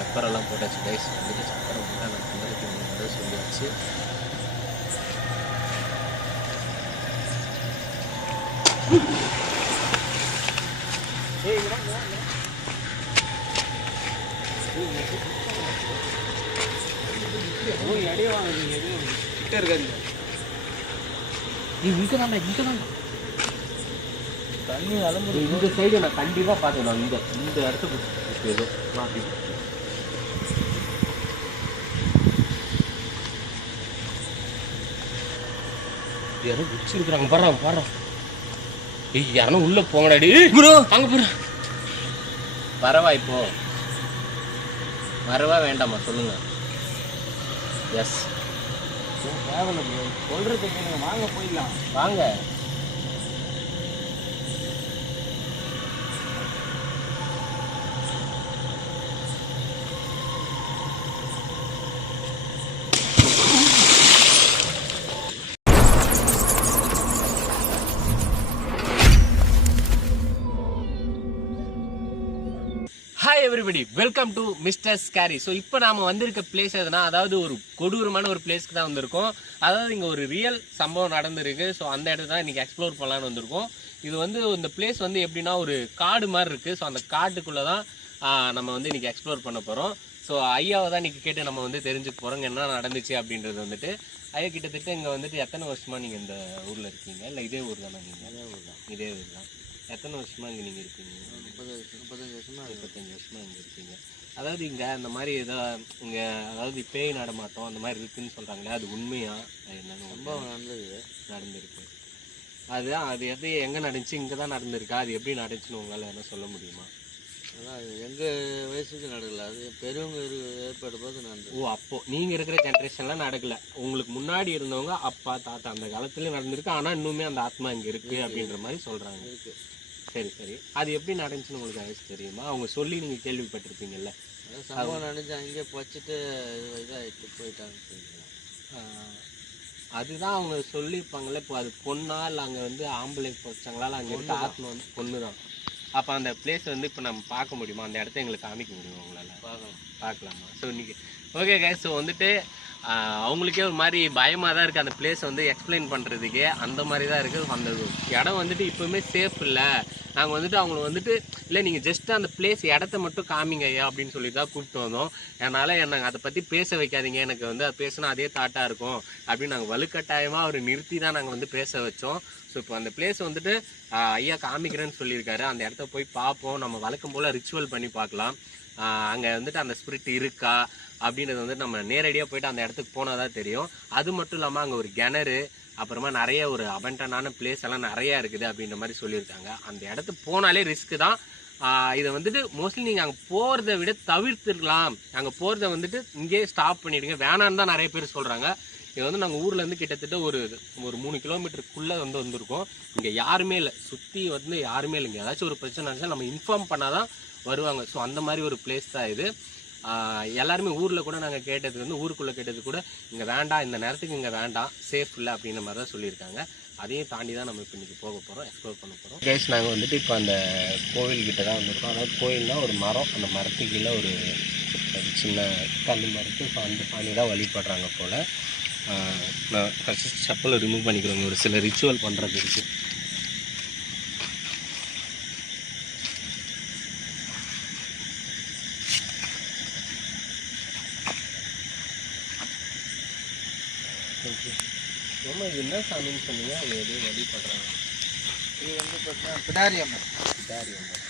சக்கரெல்லாம் போட்டாச்சு கைஸ் வந்துட்டு சக்கரை போட்டால் நம்ம மந்திரத்துக்கு மூணு தடவை சொல்லியாச்சு. கிட்ட இருக்காது இங்கே தான் இங்கே தான். தண்ணி அலம்பு இந்த சைடு நான் கண்டிப்பாக பார்த்துக்கலாம் இந்த இந்த இடத்துக்கு ஏதோ யாரோ குச்சிருக்குறாங்க பாடுறாங்க பாடுறான் ஏய் யாரும் உள்ள போங்கடாடி ப்ரோ. அங்க போற வரவா இப்போ. வரவா வேண்டாமா சொல்லுங்க. எஸ் தேவையில்ல ப்ரோ. சொல்றது கேளுங்க வாங்க போயிடலாம். வாங்க. Welcome to mister Scary so இப்போ நாம வந்திருக்க பிளேஸ் எதுனா அதாவது ஒரு கொடூரமான ஒரு பிளேஸ்க்கு தான் வந்திருக்கோம். அதாவது இங்கே ஒரு ரியல் சம்பவம் நடந்திருக்கு. ஸோ அந்த இடத்த தான் இன்றைக்கி எக்ஸ்ப்ளோர் பண்ணலான்னு வந்திருக்கோம். இது வந்து இந்த பிளேஸ் வந்து எப்படின்னா ஒரு காடு மாதிரி இருக்குது ஸோ அந்த காட்டுக்குள்ளே தான் நம்ம வந்து இன்றைக்கி எக்ஸ்ப்ளோர் பண்ண போகிறோம் ஸோ ஐயாவை தான் இன்றைக்கி கேட்டு நம்ம வந்து தெரிஞ்சுக்க போகிறோம் என்ன நடந்துச்சு அப்படின்றது வந்துட்டு ஐயா கிட்டத்தட்ட இங்கே வந்துட்டு எத்தனை வருஷமாக நீங்கள் இந்த ஊரில் இருக்கீங்க? இல்லை இதே ஊர் தானே நீங்கள் இதே ஊர் தான். எத்தனை வருஷமாக இங்கே நீங்கள் இருக்கீங்க? முப்பது முப்பத்தஞ்சு வருஷமா முப்பத்தஞ்சு வருஷமா இங்க இருக்கீங்க. அதாவது இங்க அந்த மாதிரி ஏதோ இங்க அதாவது பேய் நடமாட்டம் அந்த மாதிரி இருக்குன்னு சொல்றாங்களே அது உண்மையா? அது என்னன்னு சம்பவம் நடந்தது. நடந்திருக்கு. அது அது எது எங்க நடந்துச்சு? இங்க தான் நடந்திருக்கா? அது எப்படி நடந்துச்சுன்னு உங்களால என்ன சொல்ல முடியுமா? அதான் அது எங்க வயசுக்கு நடக்கல. அது பெரியவங்க ஏற்பாடு பார்த்து நடந்தது. ஓ அப்போ நீங்க இருக்கிற ஜென்ரேஷன்ல நடக்கல. உங்களுக்கு முன்னாடி இருந்தவங்க அப்பா தாத்தா அந்த காலத்துல நடந்திருக்கு. ஆனா இன்னுமே அந்த ஆத்மா இங்க இருக்கு. அப்படின்ற மாதிரி சொல்றாங்க. இருக்கு. சரி சரி. அது எப்படி நடந்துச்சுன்னு உங்களுக்கு ஆயிடுச்சு தெரியுமா? அவங்க சொல்லி நீங்க கேள்விப்பட்டிருப்பீங்கல்ல. சம்பவம் நடந்துச்சு அங்கே வச்சுட்டு இது இதாகிட்டு போயிட்டாங்க அதுதான் அவங்க சொல்லியிருப்பாங்கல்ல. இப்போ அது பொண்ணா இல்லை அங்கே வந்து ஆம்பளை போச்சாங்களா இல்லை அங்கே இருக்க ஆத்மா வந்து பொண்ணு தான் அப்போ அந்த பிளேஸ் வந்து இப்போ நம்ம பார்க்க முடியுமா? அந்த இடத்த எங்களுக்கு காமிக்க முடியுமா உங்களால்? பார்க்கலாம். பார்க்கலாமா? ஸோ இன்னைக்கு ஓகே கைஸ் ஸோ வந்துட்டு அவங்களுக்கே ஒரு மாதிரி பயமாக தான் இருக்குது அந்த பிளேஸ் வந்து எக்ஸ்பிளைன் பண்ணுறதுக்கே அந்த மாதிரி தான் இருக்குது அந்த இடம் வந்துட்டு இப்போவுமே சேஃப் இல்லை. நாங்கள் வந்துட்டு அவங்கள வந்துட்டு இல்லை நீங்கள் ஜஸ்ட்டு அந்த பிளேஸ் இடத்த மட்டும் காமிங்க ஐயா அப்படின்னு சொல்லி தான் கூப்பிட்டு வந்தோம். அதனால் என்னங்க அதை பற்றி பேச வைக்காதீங்க. எனக்கு வந்து அது பேசினா அதே தாட்டாக இருக்கும் அப்படின்னு நாங்கள் வலுக்கட்டாயமாக அவர் நிறுத்தி தான் நாங்கள் வந்து பேச வச்சோம். ஸோ இப்போ அந்த பிளேஸ் வந்துட்டு ஐயா காமிக்கிறேன்னு சொல்லியிருக்காரு. அந்த இடத்த போய் பார்ப்போம். நம்ம வழக்கம் போல் ரிச்சுவல் பண்ணி பார்க்கலாம். அங்கே வந்துட்டு அந்த ஸ்பிரிட் இருக்கா? அப்படின்றது வந்து நம்ம நேரடியாக போயிட்டு அந்த இடத்துக்கு போனால் தான் தெரியும். அது மட்டும் இல்லாமல் அங்கே ஒரு கிணறு அப்புறமா நிறைய ஒரு அபண்டனான பிளேஸ் எல்லாம் நிறையா இருக்குது அப்படின்ற மாதிரி சொல்லியிருக்காங்க. அந்த இடத்துக்கு போனாலே ரிஸ்க்கு தான். இதை வந்துட்டு மோஸ்ட்லி நீங்கள் அங்கே போகிறத விட தவிர்த்துருக்கலாம். அங்கே போகிறத வந்துட்டு இங்கேயே ஸ்டாப் பண்ணிவிடுங்க வேணான்னு தான் நிறைய பேர் சொல்கிறாங்க இது வந்து நாங்கள் ஊர்லேருந்து கிட்டத்தட்ட ஒரு ஒரு மூணு கிலோமீட்டருக்குள்ளே வந்து வந்திருக்கோம். இங்கே யாருமே இல்லை. சுற்றி வந்து யாருமே இல்லைங்க ஏதாச்சும் ஒரு பிரச்சனை இருந்துச்சுன்னா நம்ம இன்ஃபார்ம் பண்ணால் தான் வருவாங்க. ஸோ அந்த மாதிரி ஒரு பிளேஸ் தான் இது. எல்லாருமே ஊரில் கூட நாங்கள் கேட்டது வந்து ஊருக்குள்ளே கேட்டது கூட இங்கே வேண்டாம் இந்த நேரத்துக்கு இங்கே வேண்டாம் சேஃப் இல்லை அப்படின்ற மாதிரி தான் சொல்லியிருக்காங்க. அதையும் தாண்டி தான் நம்ம இப்போ இன்றைக்கி போக போகிறோம் எக்ஸ்ப்ளோர் பண்ண போகிறோம் கேஸ் நாங்கள் வந்துட்டு இப்போ அந்த கோவில்கிட்ட தான் வந்திருக்கோம். அதாவது கோயில்னால் ஒரு மரம் அந்த மரத்துக்கு கீழே ஒரு சின்ன கல் மரத்து இப்போ அந்த பாணி தான் வழிபடுறாங்க போல். நான் ஃபஸ்ட்டு செப்பலை ரிமூவ் பண்ணிக்கிறோங்க. ஒரு சில ரிச்சுவல் பண்ணுறது இருக்குது இது என்ன சாமின்னு சொன்னீங்க அவங்க எதுவும் வழிபடுறாங்க. இது வந்து பார்த்தீங்கன்னா பிடாரி அம்மன் பிடாரி அம்மன்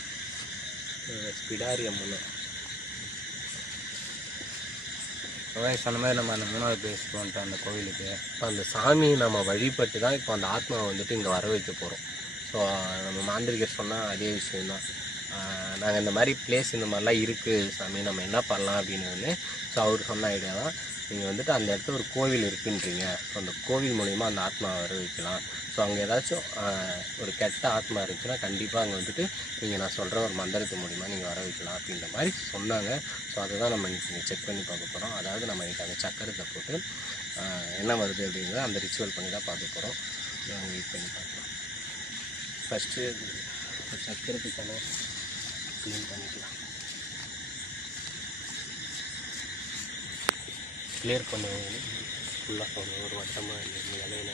பிடாரி அம்மன் அதான் சொன்ன மாதிரி நம்ம அந்த மூணாவது பேஸ் வந்துட்டோம் அந்த கோவிலுக்கு இப்போ அந்த சாமி நம்ம வழிபட்டு தான் இப்போ அந்த ஆத்மாவை வந்துட்டு இங்கே வர வைக்க போகிறோம் ஸோ நம்ம மாந்திரிகர் சொன்னால் அதே விஷயம்தான். நாங்கள் இந்த மாதிரி பிளேஸ் இந்த மாதிரிலாம் இருக்குது சாமி நம்ம என்ன பண்ணலாம் அப்படின்னு வந்து ஸோ அவர் சொன்ன ஐடியா தான். நீங்கள் வந்துட்டு அந்த இடத்துல ஒரு கோவில் இருக்குன்றீங்க. ஸோ அந்த கோவில் மூலிமா அந்த ஆத்மாவை வர வைக்கலாம் ஸோ அங்கே ஏதாச்சும் ஒரு கெட்ட ஆத்மா இருந்துச்சுன்னா கண்டிப்பாக அங்கே வந்துட்டு நீங்கள் நான் சொல்கிற ஒரு மந்திரத்து மூலிமா நீங்கள் வர வைக்கலாம் அப்படின்ற மாதிரி சொன்னாங்க. ஸோ அதை தான் நம்ம நீங்கள் செக் பண்ணி பார்க்க போகிறோம் அதாவது நம்ம இன்னைக்கு அந்த சக்கரத்தை போட்டு என்ன வருது அப்படிங்கிறத அந்த ரிச்சுவல் பண்ணி தான் பார்க்க போகிறோம் நாங்கள் வெயிட் பண்ணி பார்க்கலாம். ஃபஸ்ட்டு சக்கரத்துக்கான க்ளீன் பண்ணிக்கலாம். கிளியர் பண்ணுவாங்க ஃபுல்லாக ஒரு ஒரு வட்டமாக இந்த இலையில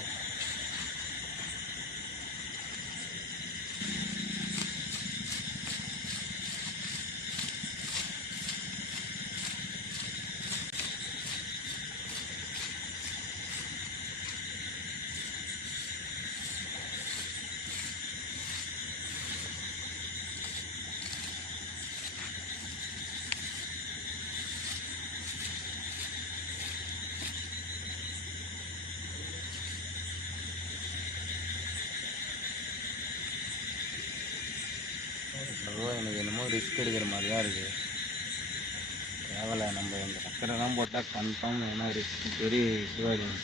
ப்ரோ எனக்கு என்னமோ ரிஸ்க் எடுக்கிற மாதிரி தான் இருக்குது தேவையில்ல நம்ம இந்த சக்கரைலாம் போட்டால் கன்ஃபார்ம் என்ன ரிஸ்க் பெரிய இதுவாகிடும்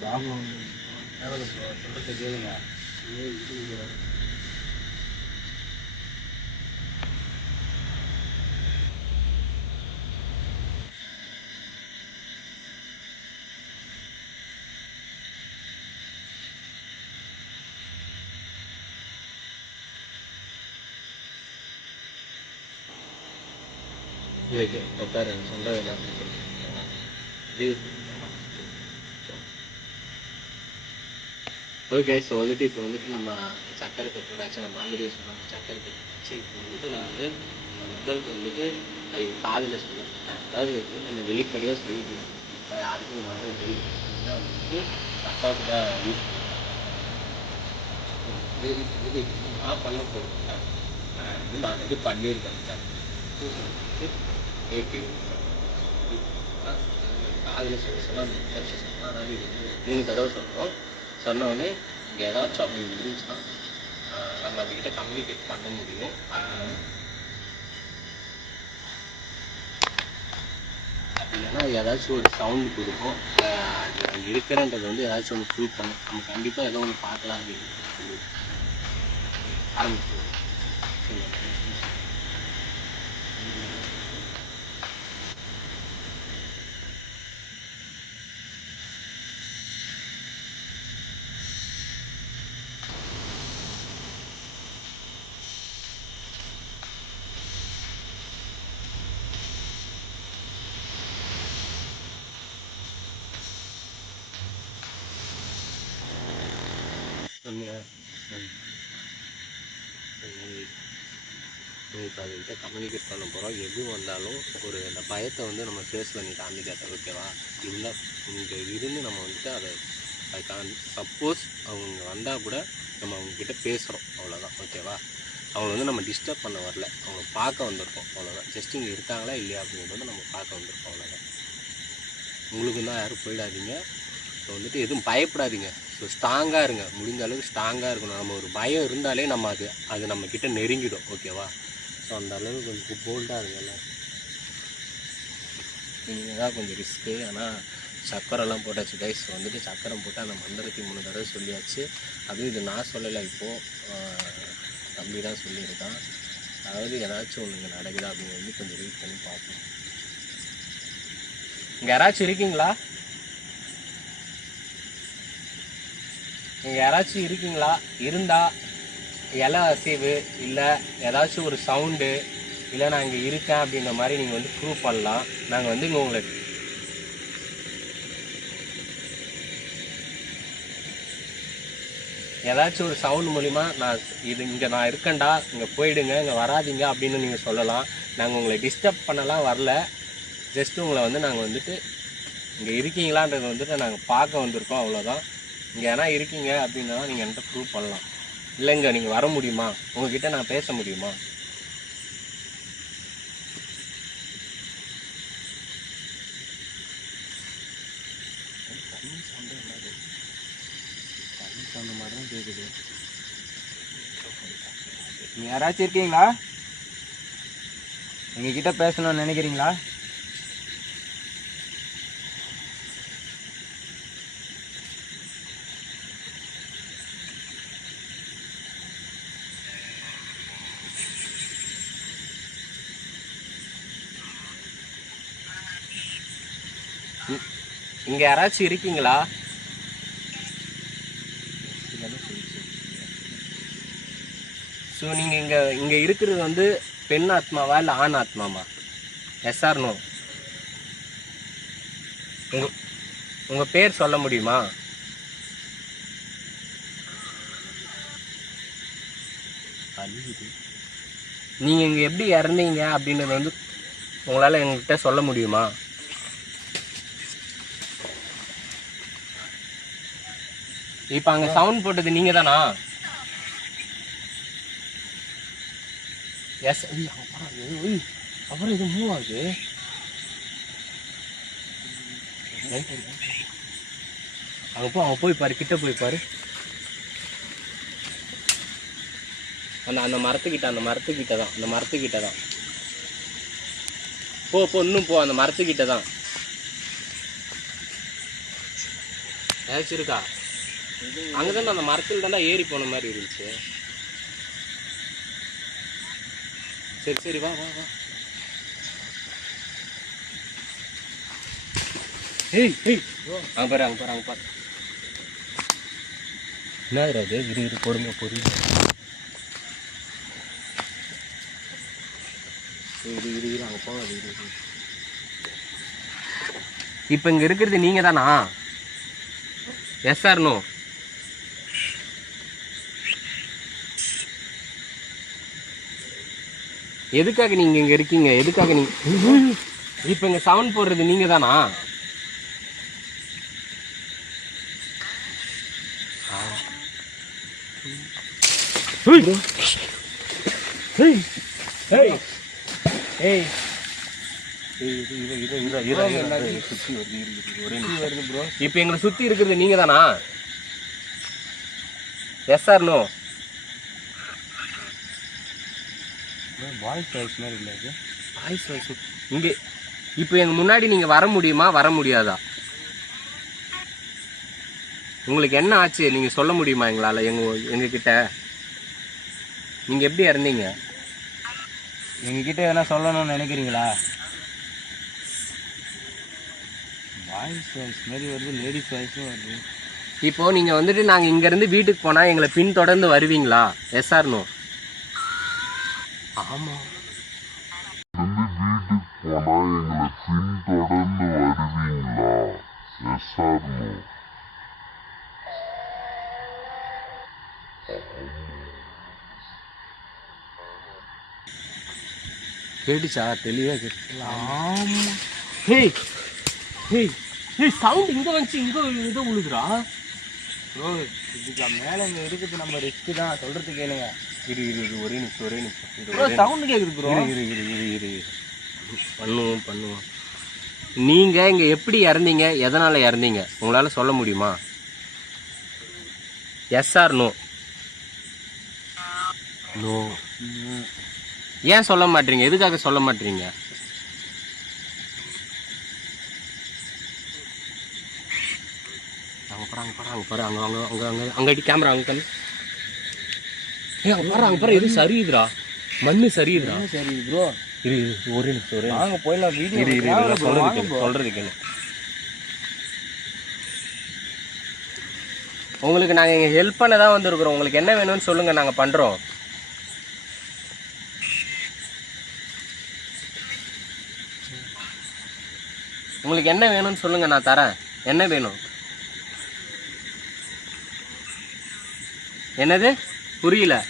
ப்ராப்ளம் தேவையில்ல சொல்கிறது கேளுங்க. வைக்க உட்காரு சொல்கிறேன் ஓகே ஸோ வந்துட்டு இப்போ வந்துட்டு நம்ம சக்கரை கட்டுனாச்சு நம்ம ஆல்ரெடி சொன்னோம் சக்கரை கட்டு இப்போ வந்துட்டு நான் வந்து மக்களுக்கு வந்துட்டு காதில் சொல்லுவேன் அதாவது நம்ம வெளிப்படையாக சொல்லிக்கணும் இப்போ யாருக்கும் மாதிரி வெளிப்படையாக வந்துட்டு அப்பாவுக்கு தான் யூஸ் இது நான் பண்ண போகிறேன் நான் இது பண்ணியிருக்கேன் காதில் சொல்ல வந்து மூணு தடவை சொல்கிறோம் சொன்ன உடனே இங்கே ஏதாச்சும் அப்படி இருந்துச்சுன்னா நம்ம அதுக்கிட்ட கம்யூனிகேட் பண்ண முடியும் இல்லைன்னா ஏதாச்சும் ஒரு சவுண்ட் கொடுக்கும் அது இருக்கிறன்றது வந்து ஏதாச்சும் ஒன்று ப்ரூவ் பண்ணும் நம்ம கண்டிப்பாக ஏதோ ஒன்று பார்க்கலாம் அப்படின்னு சொல்லி ஆரம்பிச்சு சொன்னியா இப்போ அதுக்கிட்ட கம்யூனிகேட் பண்ண போகிறோம் எது வந்தாலும் ஒரு அந்த பயத்தை வந்து நம்ம ஃபேஸ் பண்ணி காமிக்காத ஓகேவா இல்லை இங்கே இருந்து நம்ம வந்துட்டு அதை அது காமி சப்போஸ் அவங்க வந்தால் கூட நம்ம அவங்கக்கிட்ட பேசுகிறோம் அவ்வளோதான் ஓகேவா அவங்கள வந்து நம்ம டிஸ்டர்ப் பண்ண வரல. அவங்க பார்க்க வந்திருக்கோம் அவ்வளோதான் ஜஸ்ட் இங்கே இருக்காங்களா இல்லையா அப்படிங்கிறது வந்து நம்ம பார்க்க வந்திருக்கோம் அவ்வளோதான் உங்களுக்கு தான் யாரும் போயிடாதீங்க. ஸோ வந்துட்டு எதுவும் பயப்படாதீங்க. ஸோ ஸ்ட்ராங்காக இருங்க. முடிஞ்ச அளவுக்கு ஸ்ட்ராங்காக இருக்கணும். நம்ம ஒரு பயம் இருந்தாலே நம்ம அது அது நம்மக்கிட்ட நெருங்கிடும் ஓகேவா ஸோ அந்த அளவுக்கு கொஞ்சம் போல்டாக இருங்க எல்லாம் நீங்கள் தான் கொஞ்சம் ரிஸ்க்கு ஆனால் சக்கரைலாம் போட்டாச்சு கைஸ் வந்துட்டு சக்கரம் போட்டு அந்த மந்திரத்தி மூணு தடவை சொல்லியாச்சு. அதுவும் இது நான் சொல்லலை இப்போது தம்பி தான் சொல்லியிருக்கான். அதாவது ஏதாச்சும் ஒன்று இங்கே நடக்குதா அப்படின்னு வந்து கொஞ்சம் வெயிட் பண்ணி பார்ப்போம். இங்கே யாராச்சும் இருக்கீங்களா? இங்கே யாராச்சும் இருக்கீங்களா? இருந்தால் இலை அசைவு இல்லை ஏதாச்சும் ஒரு சவுண்டு இல்லை நான் இங்கே இருக்கேன் அப்படின்ற மாதிரி நீங்கள் வந்து ப்ரூவ் பண்ணலாம். நாங்கள் வந்து இங்கே உங்களை ஏதாச்சும் ஒரு சவுண்ட் மூலிமா நான் இது இங்கே நான் இருக்கேன்டா இங்கே போயிடுங்க இங்கே வராதீங்க அப்படின்னு நீங்கள் சொல்லலாம். நாங்கள் உங்களை டிஸ்டர்ப் பண்ணலாம் வரல. ஜஸ்ட் உங்களை வந்து நாங்கள் வந்துட்டு இங்கே இருக்கீங்களான்றதை வந்துட்டு நாங்கள் பார்க்க வந்திருக்கோம் அவ்வளோதான் இங்கே ஏன்னா இருக்கீங்க அப்படின்னா நீங்கள் என்கிட்ட ப்ரூவ் பண்ணலாம். இல்லைங்க நீங்கள் வர முடியுமா? உங்ககிட்ட நான் பேச முடியுமா அந்த மாதிரி தான் கேட்குது நீங்க யாராச்சும் இருக்கீங்களா? எங்ககிட்ட பேசணும்னு நினைக்கிறீங்களா? இங்கே யாராச்சும் இருக்கீங்களா? ஸோ நீங்கள் இங்கே இங்கே இருக்கிறது வந்து பெண் ஆத்மாவா இல்லை ஆண் ஆத்மாவா? எஸ்ஆர் நோ உங்கள் உங்கள் பேர் சொல்ல முடியுமா? நீங்கள் இங்கே எப்படி இறந்தீங்க அப்படின்றது வந்து உங்களால் எங்ககிட்ட சொல்ல முடியுமா? இப்போ அங்கே சவுண்ட் போட்டது நீங்கள் தானா எஸ் அப்புறம் இது மூவ் ஆகுது அங்க போ அங்க போய் பாரு கிட்ட போய் பாரு அந்த அந்த மரத்துக்கிட்ட அந்த மரத்துக்கிட்ட தான் அந்த மரத்துக்கிட்ட தான் போ போ இன்னும் போ அந்த மரத்துக்கிட்ட தான் ஏதாச்சும் இருக்கா அங்கதான் அந்த மரத்துல தாண்டா ஏறி போன மாதிரி இருந்துச்சு சரி சரி வா வா வா. ஏய் ஏய். அங்க பாரு அங்க பாரு அங்க பாரு. என்னது அது இரு இரு இரு இரு அங்க போகாது இரு இரு இப்போ இங்க இருக்கிறது நீங்க தானா எஸ் ஆர் எதுக்காக நீங்க இங்க இருக்கீங்க? எதுக்காக நீங்க இப்போ இங்க சவுண்ட் போடுறது நீங்க தானா இப்போ எங்களை சுத்தி இருக்கிறது நீங்க தானா yes or no voice voice மாதிரி இல்லை இது. வாய்ஸ் வாய்ஸ் இங்கே இப்போ எங்க முன்னாடி நீங்க வர முடியுமா? வர முடியாதா? உங்களுக்கு என்ன ஆச்சு? நீங்க சொல்ல முடியுமா எங்களால? எங்க எங்க கிட்ட நீங்க எப்படி இறந்தீங்க? எங்ககிட்ட எதனா சொல்லணும்னு நினைக்கிறீங்களா? வாய்ஸ் வாய்ஸ் மாதிரி வருது லேடிஸ் வாய்ஸும் வருது. இப்போ நீங்க வந்துட்டு நாங்க இங்க இருந்து வீட்டுக்கு போனா எங்களை பின்தொடர்ந்து வருவீங்களா? எஸ் ஆர் நோ ஆமா போனா எங்களை பின்தொடர்ந்து வருவீங்களா எஸ் ஆர் நோ கேட்டுச்சா? தெளிவா கேட்டு ஹேய் ஹேய் ஹேய் சவுண்ட் இங்க வந்துச்சு இங்க இங்க உழுதுடா. ப்ரோ இதுக்கு மேலே இங்கே இருக்குது நம்ம ரிஸ்க்கு தான். சொல்கிறது கேளுங்க. இரு இரு இரு ஒரே நிமிஷம் ஒரே நிமிஷம். சவுண்டு கேட்குது ப்ரோ. இரு இரு இரு இரு இரு. பண்ணுவோம் பண்ணுவோம். நீங்க இங்க எப்படி இறந்தீங்க? எதனால இறந்தீங்க? உங்களால சொல்ல முடியுமா? எஸ் ஆர் நோ நோ ஏன் சொல்ல மாட்டீங்க? எதுக்காக சொல்ல மாட்டீங்க? அங்க பாரு அங்க பாரு அங்க அங்க அங்க அங்க அங்க அடி கேமரா அங்க அங்க பாரு எது சரியுதுடா? மண்ணு சரியுதுடா. சரி ப்ரோ இரு இரு ஒரே நிமிஷம் ஒரே. வாங்க போயிடலாம் வீடியோ இரு இரு நான் சொல்றது கேளு சொல்றது கேளு. உங்களுக்கு நாங்க இங்க ஹெல்ப் பண்ண தான் வந்திருக்கிறோம். உங்களுக்கு என்ன வேணும்னு சொல்லுங்க நாங்க பண்றோம். உங்களுக்கு என்ன வேணும்னு சொல்லுங்க நான் தரேன். என்ன வேணும்? என்னது? புரியல.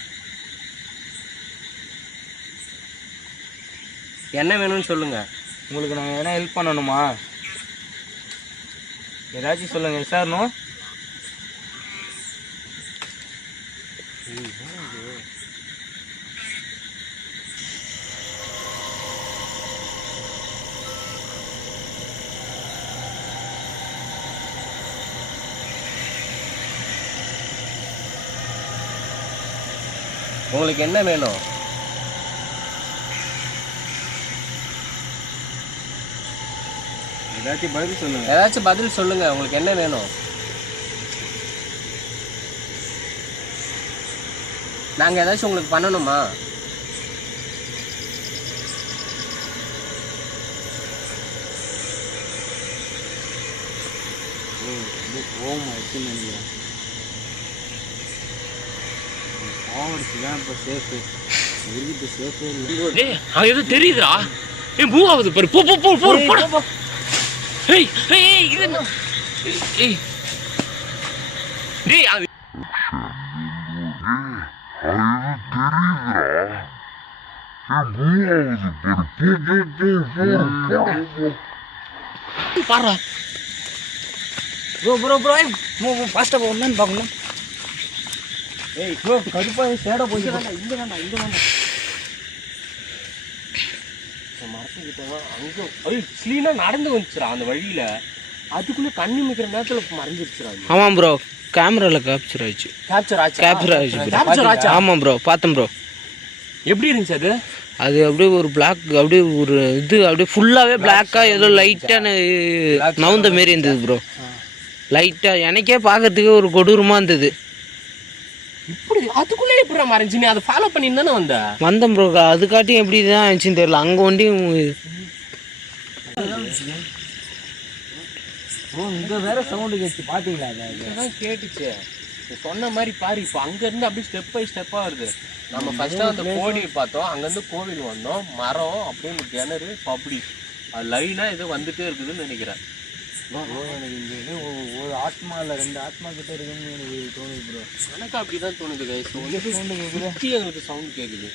என்ன வேணும்னு சொல்லுங்க. உங்களுக்கு நாங்கள் எதனா ஹெல்ப் பண்ணணுமா? ஏதாச்சும் சொல்லுங்கள் விசாரணும். உங்களுக்கு என்ன வேணும்? ஏதாச்சும் பதில் சொல்லுங்க. ஏதாச்சும் பதில் சொல்லுங்க உங்களுக்கு என்ன வேணும்? நாங்க ஏதாச்சும் உங்களுக்கு பண்ணணுமா? கோவம் ஆயிடுச்சுன்னு நினைக்கிறேன் கோவடிச்சு தான் இப்போ சேஃபு இருக்குது சேஃபே இல்லை ஏய் அவன் எதுவும் தெரியுதுடா. ஏய் மூவ் ஆகுது பாரு. போ போ போ போ போடா. ஏய் இது என்ன? ஏய், டேய் அது பாரு. ப்ரோ ப்ரோ ப்ரோ ஃபாஸ்ட்டாக போகணும்னு பார்க்கணும். ஏய் ப்ரோ கடுப்பா சேட போய் இங்க வேண்டாம் இங்க வேண்டாம் இங்க வேண்டாம். மரத்துக்கிட்ட அங்க ஐய் ஸ்லீனா நடந்து வந்துச்சுடா அந்த வழியில. அதுக்குள்ள கண்ணி மிக்கிற நேரத்துல மறைஞ்சிருச்சுடா. ஆமாம் ப்ரோ கேமராவில் கேப்சர் ஆயிடுச்சு. கேப்சர் ஆச்சு? கேப்சர் ஆயிடுச்சு கேப்சர் ஆச்சா? ஆமாம் ப்ரோ பார்த்தேன் ப்ரோ. எப்படி இருந்துச்சு அது? அது அப்படியே ஒரு பிளாக் அப்படியே ஒரு இது அப்படியே ஃபுல்லாகவே பிளாக்காக ஏதோ லைட்டான நவுந்த மாரி இருந்தது ப்ரோ. லைட்டாக எனக்கே பார்க்கறதுக்கு ஒரு கொடூரமாக இருந்தது. அதுக்குள்ளே எப்படி மறைஞ்சு நீ அதை ஃபாலோ பண்ணி தானே வந்த? வந்தேன் ப்ரோ அதுக்காட்டியும் எப்படி தான் ஆச்சுன்னு தெரியல. அங்கே ஒண்டி ப்ரோ இங்கே வேற சவுண்டு கேட்டு பார்த்தீங்களா அதான் கேட்டுச்சு. சொன்ன மாதிரி பாரு இப்போ அங்க இருந்து அப்படியே ஸ்டெப் பை ஸ்டெப்பா வருது. நம்ம ஃபர்ஸ்ட் அந்த கோடி பார்த்தோம். அங்க இருந்து கோவில் வந்தோம். மரம் அப்படியே இந்த கிணறு பப்படி அது லைனா ஏதோ வந்துட்டே இருக்குதுன்னு நினைக்கிறேன். எனக்கு இங்கே ஒரு ஆத்மா இல்லை ரெண்டு ஆத்மா கிட்ட இருக்குன்னு எனக்கு தோணுது ப்ரோ எனக்கு அப்படிதான் தோணுது கைஸ் சவுண்டு கேட்குது எங்களுக்கு சவுண்ட் கேக்குது.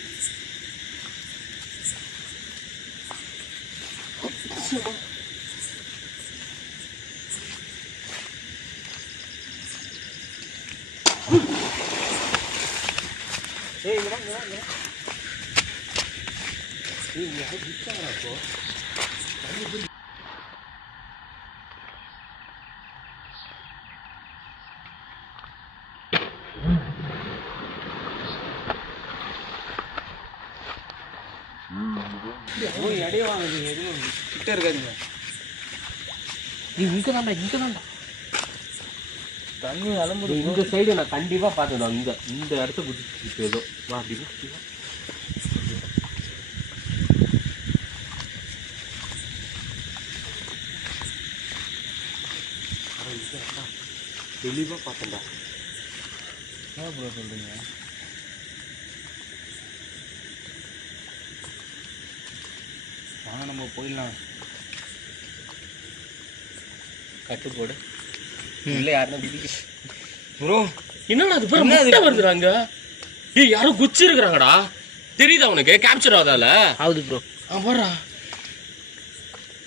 கிட்ட இருக்காதுங்க. இங்க தான்டா இங்க தான்டா. தண்ணி அலம்புது இந்த சைடு நான் கண்டிப்பா பார்த்தேன் இந்த இந்த இடத்த குதிச்சு ஏதோ. வா அப்படி வா, அப்படி வா. அட, இங்க தான்டா. தெளிவா பார்த்தேன்டா. என்ன ப்ரோ சொல்கிறீங்க வாங்க நம்ம போயிடலாம். கட்டு போடு இல்ல யாருன்னா ப்ரோ என்னடா அது பேர் முட்டை வருதுறாங்க ஏய் யாரோ குச்சி இருக்கிறாங்கடா தெரியுதா உனக்கு? கேப்சர் ஆகுதால ஆகுது ப்ரோ அவரா?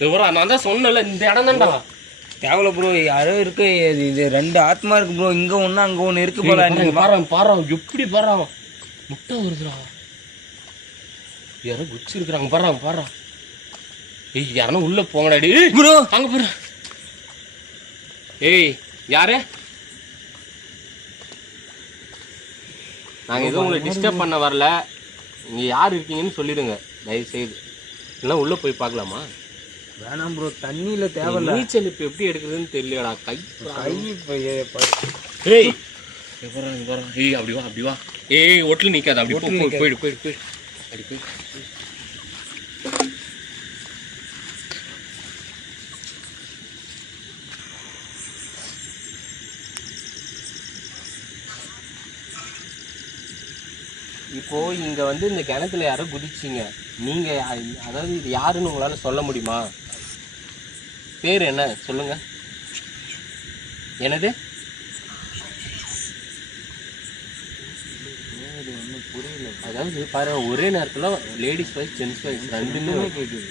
இவரா? நான் தான் சொன்னல இந்த இடம் தான்டா. தேவையில்ல ப்ரோ யாரோ இருக்கு. இது இது ரெண்டு ஆத்மா இருக்கு ப்ரோ இங்க ஒண்ணு அங்க ஒண்ணு இருக்கு போல நீங்க பாரு பாரு எப்படி பாரு முட்டை வருதுடா. யாரோ குச்சி இருக்கிறாங்க பாரு பாரு. ஏய் யாரும் உள்ள போங்கடா டேய். ப்ரோ அங்க பாரு. ஏய் யாரு? நாங்க எதுவும் உங்களை டிஸ்டர்ப் பண்ண வரல. நீங்க யார் இருக்கீங்கன்னு சொல்லிடுங்க. தயவு செய்து இல்லைன்னா உள்ள போய் பார்க்கலாமா? வேணாம் ப்ரோ தண்ணியில தேவையில்ல. நீச்சல் இப்ப எப்படி எடுக்கிறதுன்னு தெரியலடா கை கை ஏய். ஏய் அப்படி வா அப்படி வா. ஏய் ஒட்டில் நிக்காத. அப்படி. போயிடு போயிடு போயிடு. அப்படி போயிடு இப்போ இங்க வந்து இந்த கிணத்துல யாரோ குதிச்சீங்க. நீங்க அ- அதாவது இது யாருன்னு உங்களால சொல்ல முடியுமா? பேர் என்ன? சொல்லுங்க. என்னது? அதாவது பாரு ஒரே நேரத்துல லேடிஸ் வாய்ஸ் ஜென்ஸ் வாய்ஸ் ரெண்டுமே ரெண்டுமே கேக்குது.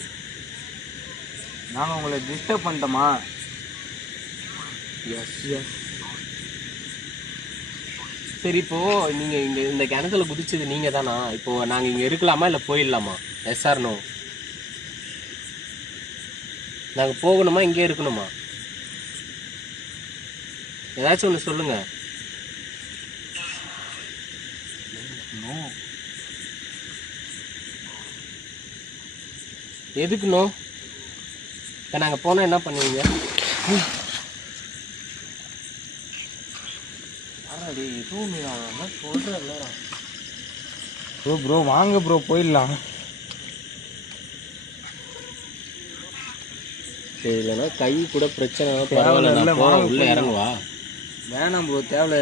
நாங்க உங்களை டிஸ்டர்ப் பண்ணிட்டோமா? எஸ் எஸ் சரி இப்போ நீங்க இங்க இந்த கிணத்துல குதிச்சது நீங்க தானா? இப்போ நாங்க இங்க இருக்கலாமா இல்ல போயிடலாமா? எஸ் ஆர் நோ நாங்க போகணுமா இங்கே இருக்கணுமா? ஏதாச்சும் ஒன்று சொல்லுங்க. எதுக்கு நோ இப்போ நாங்கள் போனால் என்ன பண்ணுவீங்க ஆறாடி எதுவும் நீ நான் சொல்கிறேன் ப்ரோ ப்ரோ வாங்க ப்ரோ போயிடலாம். சரி இல்லைன்னா கை கூட பிரச்சனை பரவாயில்ல உள்ள. இறங்குவா. வேணாம் ப்ரோ தேவையில்ல.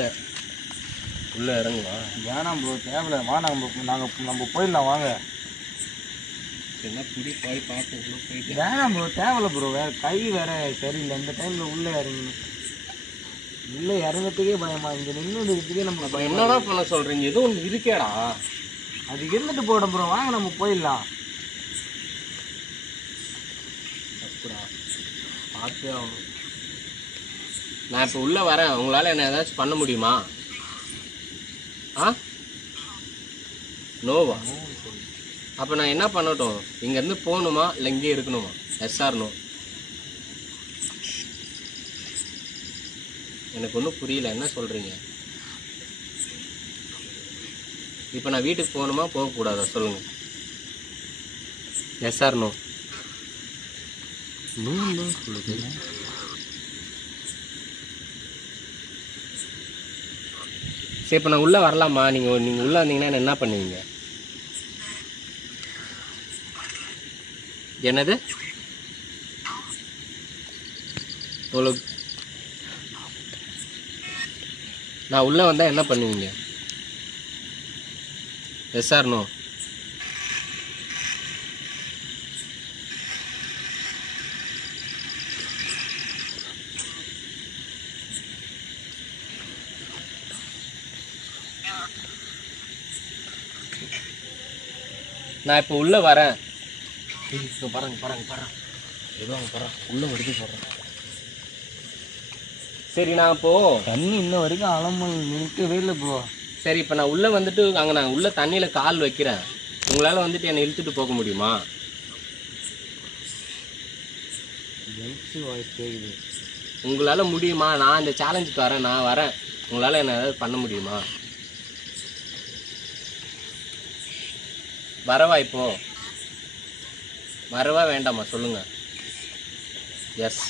உள்ள இறங்குவா. வேணாம் ப்ரோ தேவையில்ல. வா நம்ம நாங்கள் நம்ம போயிடலாம் வாங்க. என்ன புடி போய் பார்த்து வேணாம் ப்ரோ தேவையில்ல ப்ரோ வேற கை வேற சரியில்லை. இந்த டைம்ல உள்ள இறங்கணும். உள்ள இறங்கறதுக்கே பயமா? இங்க நின்று இருக்கிறதுக்கே நம்ம அப்ப என்னதான் பண்ண சொல்றீங்க? ஏதோ ஒன்று இருக்கேடா. அது இருந்துட்டு போடும் ப்ரோ வாங்க நம்ம போயிடலாம். தப்புடா பார்த்து ஆகணும். நான் இப்போ உள்ளே வரேன். உங்களால் என்ன ஏதாச்சும் பண்ண முடியுமா? ஆ? நோவா? அப்போ நான் என்ன பண்ணட்டும்? இங்கேருந்து போகணுமா? இல்லை இங்கேயே இருக்கணுமா? எஸ்ஆர் எனக்கு ஒன்றும் புரியல. என்ன சொல்கிறீங்க இப்போ நான் வீட்டுக்கு போகணுமா? போகக்கூடாதா? சொல்லுங்கள் எஸ்ஆர் நோ நோ சொல்லுது சரி இப்போ நான் உள்ளே வரலாமா? நீங்கள் நீங்கள் உள்ளே வந்தீங்கன்னா என்ன என்ன பண்ணுவீங்க? என்னது? உங்களுக்கு நான் உள்ளே வந்தால் என்ன பண்ணுவீங்க? எஸ் ஆர் நோ நான் இப்போ உள்ளே வரேன். இப்போ பாருங்க பாருங்க பாருங்க. ஏதோ அங்கே பாருங்க. உள்ளே வருது போடுறேன் சரி நான் இப்போ தண்ணி இன்ன வரைக்கும் அலமல் நிற்கவே இல்லை ப்ரோ சரி இப்போ நான் உள்ளே வந்துட்டு அங்கே நான் உள்ளே தண்ணியில் கால் வைக்கிறேன். உங்களால் வந்துட்டு என்னை இழுத்துட்டு போக முடியுமா? உங்களால் முடியுமா? நான் இந்த சேலஞ்சுக்கு வரேன் நான் வரேன். உங்களால் என்ன ஏதாவது பண்ண முடியுமா? வரவா இப்போ? வரவா வேண்டாமா? சொல்லுங்க. எஸ்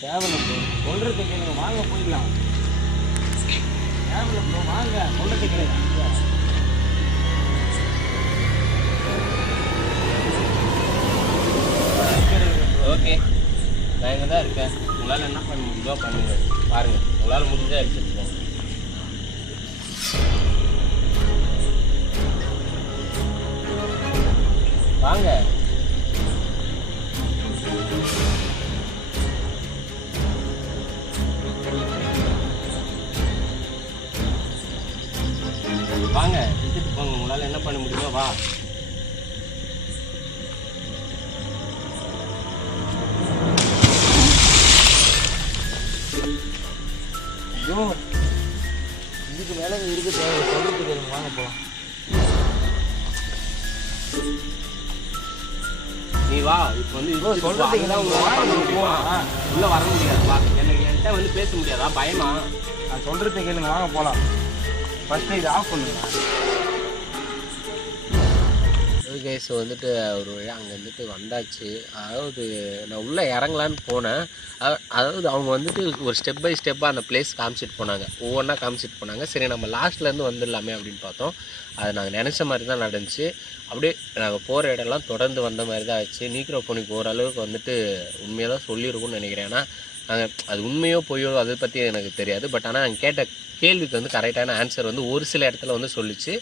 தேவையில்ல ப்ரோ சொல்றது கேளுங்க வாங்க போயிடலாம். தேவையில்ல ப்ரோ வாங்க சொல்றது கேளுங்க. ஓகே. நான் இங்கே தான் இருக்கேன். உங்களால் என்ன பண்ண முடியுதோ பண்ணுங்க. பாருங்கள் உங்களால் முடிஞ்சா எடுத்துட்டு போங்க வாங்க. வாங்க எடுத்துட்டு போங்க. உங்களால் என்ன பண்ண முடியுமோ வா. ப்ரோ இதுக்கு மேலே இருக்கு தேவை சொல்றது கேளுங்க வாங்க போகலாம் நீ வா. இப்போ வந்து வாங்க bro, போகலாம் உள்ள வர முடியாது. வா. எனக்கு என்கிட்ட வந்து பேச முடியாதா? பயமா? நான் சொல்றது கேளுங்க. வாங்க போகலாம் ஃபஸ்ட்டு இது ஆஃப் பண்ணுங்க கேஸ் வந்துட்டு ஒரு வழியா அங்கே வந்துட்டு வந்தாச்சு. அதாவது நான் உள்ளே இறங்கலான்னு போனேன். அதாவது அவங்க வந்துட்டு ஒரு ஸ்டெப் பை ஸ்டெப்பாக அந்த பிளேஸ் காமிச்சிட்டு போனாங்க. ஒவ்வொன்றா காமிச்சிட்டு போனாங்க. சரி நம்ம லாஸ்ட்லேருந்து வந்துடலாமே அப்படின்னு பார்த்தோம். அது நாங்கள் நினச்ச மாதிரி தான் நடந்துச்சு. அப்படியே நாங்கள் போகிற இடம்லாம் தொடர்ந்து வந்த மாதிரி தான் ஆச்சு. நீக்ரோஃபோனிக் ஓரளவுக்கு வந்துட்டு உண்மையாக தான் சொல்லியிருக்கும்னு நினைக்கிறேன். ஏன்னா அது உண்மையோ பொய்யோ அதை பற்றி எனக்கு தெரியாது. பட் ஆனால் நாங்கள் கேட்ட கேள்விக்கு வந்து கரெக்டான ஆன்சர் வந்து ஒரு சில இடத்துல வந்து சொல்லிச்சு.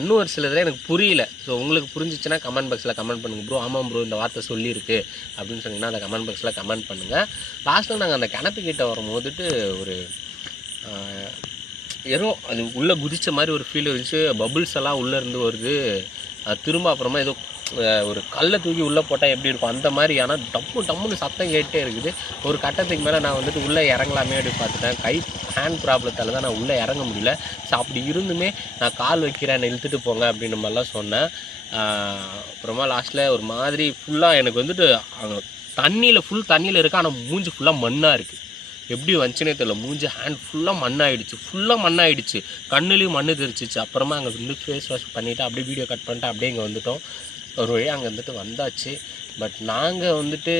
இன்னும் ஒரு சில இதில் எனக்கு புரியல. ஸோ உங்களுக்கு புரிஞ்சிச்சுன்னா கமெண்ட் பாக்ஸில் கமெண்ட் பண்ணுங்கள் ப்ரோ ஆமாம் ப்ரோ இந்த வார்த்தை சொல்லியிருக்கு. அப்படின்னு சொன்னீங்கன்னா அந்த கமெண்ட் பாக்ஸில் கமெண்ட் பண்ணுங்கள் லாஸ்ட்டில் நாங்கள் அந்த கிணத்து கிட்டே வரும்போதுட்டு ஒரு ஏதோ அது உள்ளே குதித்த மாதிரி ஒரு ஃபீல் இருந்துச்சு பபுள்ஸ் எல்லாம் உள்ளே இருந்து வருது. அது திரும்ப அப்புறமா ஏதோ ஒரு கல்லை தூக்கி உள்ளே போட்டால் எப்படி இருக்கும்? அந்த மாதிரி ஆனால் டம்மு டம்முன்னு சத்தம் கேட்டே இருக்குது. ஒரு கட்டத்துக்கு மேலே நான் வந்துட்டு உள்ளே இறங்கலாமே அப்படி பார்த்துட்டேன். கை ஹேண்ட் ப்ராப்ளத்தால் தான் நான் உள்ளே இறங்க முடியல. ஸோ அப்படி இருந்துமே நான் கால் வைக்கிறேன் இழுத்துட்டு போங்க அப்படின்ற மாதிரிலாம் சொன்னேன். அப்புறமா லாஸ்ட்டில் ஒரு மாதிரி ஃபுல்லாக எனக்கு வந்துட்டு அங்கே தண்ணியில் ஃபுல் தண்ணியில் இருக்கா. ஆனால் மூஞ்சி ஃபுல்லாக மண்ணாக இருக்குது எப்படி வந்துச்சுனே தெரியல. மூஞ்சி ஹேண்ட் ஃபுல்லாக மண்ணாயிடுச்சு. ஃபுல்லாக மண்ணாயிடுச்சு. கண்ணுலேயும் மண்ணு தெரிச்சிச்சு அப்புறமா அங்கே வந்து ஃபேஸ் வாஷ் பண்ணிவிட்டு அப்படியே வீடியோ கட் பண்ணிட்டு அப்படியே இங்கே வந்துட்டோம். ஒரு வழியாக அங்கே வந்துட்டு வந்தாச்சு. பட் நாங்கள் வந்துட்டு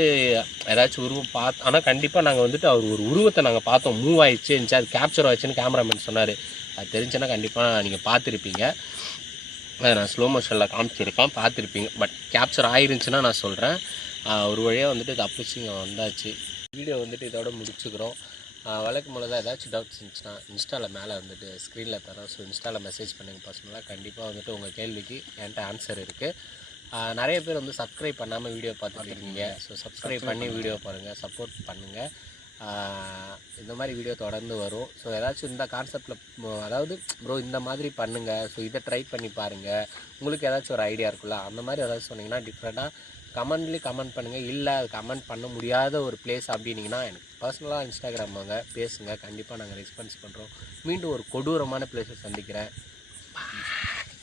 ஏதாச்சும் உருவம் பார்த்து ஆனால் கண்டிப்பாக நாங்கள் வந்துட்டு அவர் ஒரு உருவத்தை நாங்கள் பார்த்தோம். மூவ் ஆயிடுச்சு இருந்துச்சு. அது கேப்சர் ஆயிடுச்சுன்னு கேமராமேன் சொன்னார். அது தெரிஞ்சுன்னா கண்டிப்பாக நீங்கள் பார்த்துருப்பீங்க. அதை நான் ஸ்லோ மோஷனில் காமிச்சிருப்பேன் பார்த்துருப்பீங்க. பட் கேப்சர் ஆயிருந்துச்சுன்னா நான் சொல்கிறேன் ஒரு வழியாக வந்துட்டு தப்பிச்சு இங்கே வந்தாச்சு. வீடியோ வந்துட்டு இதோட முடிச்சுக்கிறோம். வழக்கு வழக்கம் போல தான் ஏதாச்சும் டவுட்ஸ் இருந்துச்சுன்னா இன்ஸ்டாவில் மேலே வந்துட்டு ஸ்க்ரீனில் தரோம். ஸோ இன்ஸ்டாவில் மெசேஜ் பண்ணுங்கள் பர்சனலாக கண்டிப்பாக வந்துட்டு உங்கள் கேள்விக்கு என்கிட்ட ஆன்சர் இருக்குது நிறைய பேர் வந்து சப்ஸ்கிரைப் பண்ணாமல் வீடியோ பார்த்துருக்கீங்க ஸோ சப்ஸ்கிரைப் பண்ணி வீடியோ பாருங்கள் சப்போர்ட் பண்ணுங்கள் இந்த மாதிரி வீடியோ தொடர்ந்து வரும். ஸோ ஏதாச்சும் இந்த கான்செப்டில் அதாவது ப்ரோ இந்த மாதிரி பண்ணுங்கள் ஸோ இதை ட்ரை பண்ணி பாருங்கள் உங்களுக்கு ஏதாச்சும் ஒரு ஐடியா இருக்குல்ல அந்த மாதிரி ஏதாச்சும் சொன்னீங்கன்னா டிஃப்ரெண்ட்டாக கமெண்ட்லேயும் கமெண்ட் பண்ணுங்கள் இல்லை அது கமெண்ட் பண்ண முடியாத ஒரு பிளேஸ் அப்படின்னீங்கன்னா எனக்கு பர்சனலாக இன்ஸ்டாகிராம் வாங்க பேசுங்க. கண்டிப்பாக நாங்கள் ரெஸ்பான்ஸ் பண்ணுறோம் மீண்டும் ஒரு கொடூரமான பிளேஸை சந்திக்கிறேன்.